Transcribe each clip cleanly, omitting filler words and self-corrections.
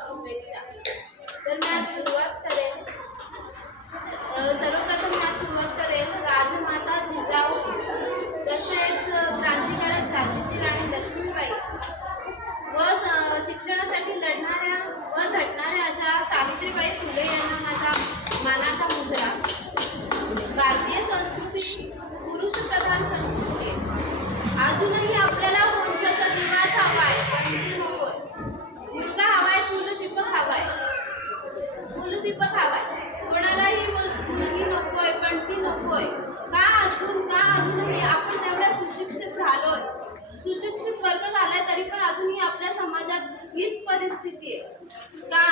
शुभेच्छा। तर मी आज सुरुवात करेन, सर्वप्रथम मी आज सुरुवात करेन राजमाता जिजाऊ तसेच क्रांतिकारक झाशीची राणी लक्ष्मीबाई व शिक्षणासाठी लढणाऱ्या व झटणाऱ्या अशा सावित्रीबाई फुले यांना माझा मानाचा मुजरा। भारतीय संस्कृती पुरुषप्रधान संस्कृती आहे। अजूनही आपल्याला वंशाचा दिवाच हवाय, मुलगा हवाय, कुलदीपक हवाय, कुलदीपक हवाय। कोणालाही मुलगी नकोय, पण ती नकोय का? अजूनही आपण तेवढ्या सुशिक्षित झालोय, सुशिक्षित वर्ग झालाय, तरी पण अजूनही आपल्या समाजात हीच परिस्थिती आहे का?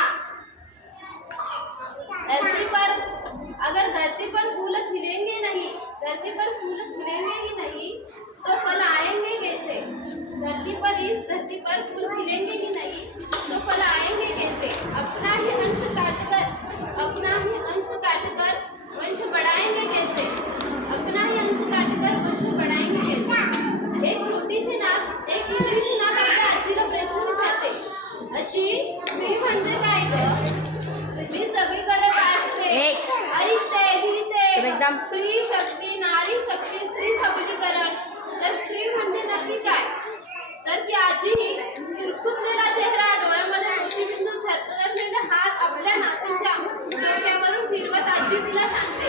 धरती पर फूल खिलेंगे नहीं, धरती पर फूल खिलेंगे ही नहीं तो फल आएंगे कैसे? धरती पर फूल खिलेंगे ही नहीं तो फल आएंगे कैसे? अपना ही अंश काटकर वंश बढ़ाएंगे कैसे? अपना ही अंश काटकर वंश बढ़ाएंगे कैसे? एक छोटीशी नाक, एक इंग्लिश नाक आपल्या आजीला प्रश्न विचारते, आजी मी म्हणजे काय ग? मी सगळीकडे वाचते, ऐकते, लिहिते, स्त्री शक्ती, नारी शक्ती, स्त्री सबलीकरण। तर स्त्री म्हणजे नक्की काय? तर ती आजी सुरकुतलेला चेहरा, डोळ्यामध्ये मोतीबिंदू थरथरलेले हात आपल्या नातीच्या डोक्यावरून फिरवत आजी तिला सांगते,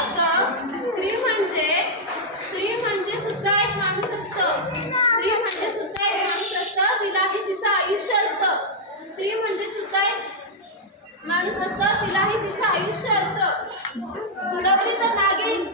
अगं स्त्री म्हणजे सुद्धा एक माणूस असतं, स्त्री म्हणजे सुद्धा एक माणूस असतं, तिलाही तिचं आयुष्य असतं, स्त्री म्हणजे सुद्धा एक माणूस असतं, तिलाही तिचं आयुष्य असतं। तुळवली तर नागिन